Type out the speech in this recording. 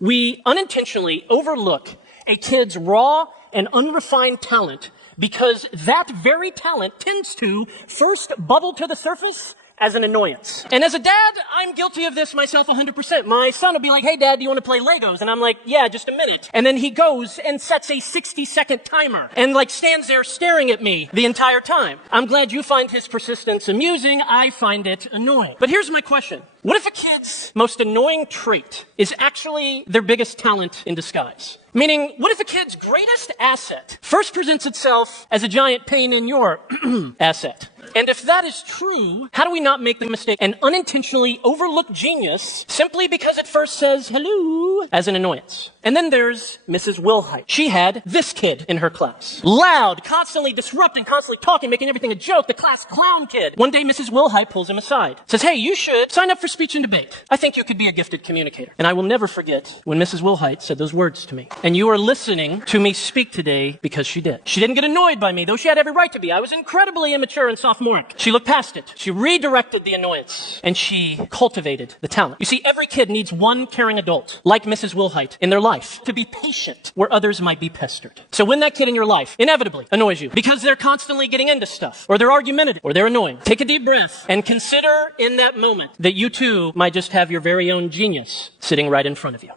We unintentionally overlook a kid's raw and unrefined talent because that very talent tends to first bubble to the surface as an annoyance. And as a dad, I'm guilty of this myself 100%. My son will be like, hey dad, do you want to play Legos? And I'm like, yeah, just a minute. And then he goes and sets a 60-second timer and like stands there staring at me the entire time. I'm glad you find his persistence amusing. I find it annoying. But here's my question. What if a kid's most annoying trait is actually their biggest talent in disguise? Meaning, what if a kid's greatest asset first presents itself as a giant pain in your asset? And if that is true, how do we not make the mistake and unintentionally overlook genius simply because it first says hello as an annoyance? And then there's Mrs. Wilhite. She had this kid in her class. Loud, constantly disrupting, constantly talking, making everything a joke, the class clown kid. One day, Mrs. Wilhite pulls him aside. Says, hey, you should sign up for speech and debate. I think you could be a gifted communicator. And I will never forget when Mrs. Wilhite said those words to me. And you are listening to me speak today because she did. She didn't get annoyed by me, though she had every right to be. I was incredibly immature and sophomoric. She looked past it. She redirected the annoyance. And she cultivated the talent. You see, every kid needs one caring adult, like Mrs. Wilhite, in their life, to be patient where others might be pestered. So when that kid in your life inevitably annoys you because they're constantly getting into stuff, or they're argumentative, or they're annoying, take a deep breath and consider in that moment that you too might just have your very own genius sitting right in front of you.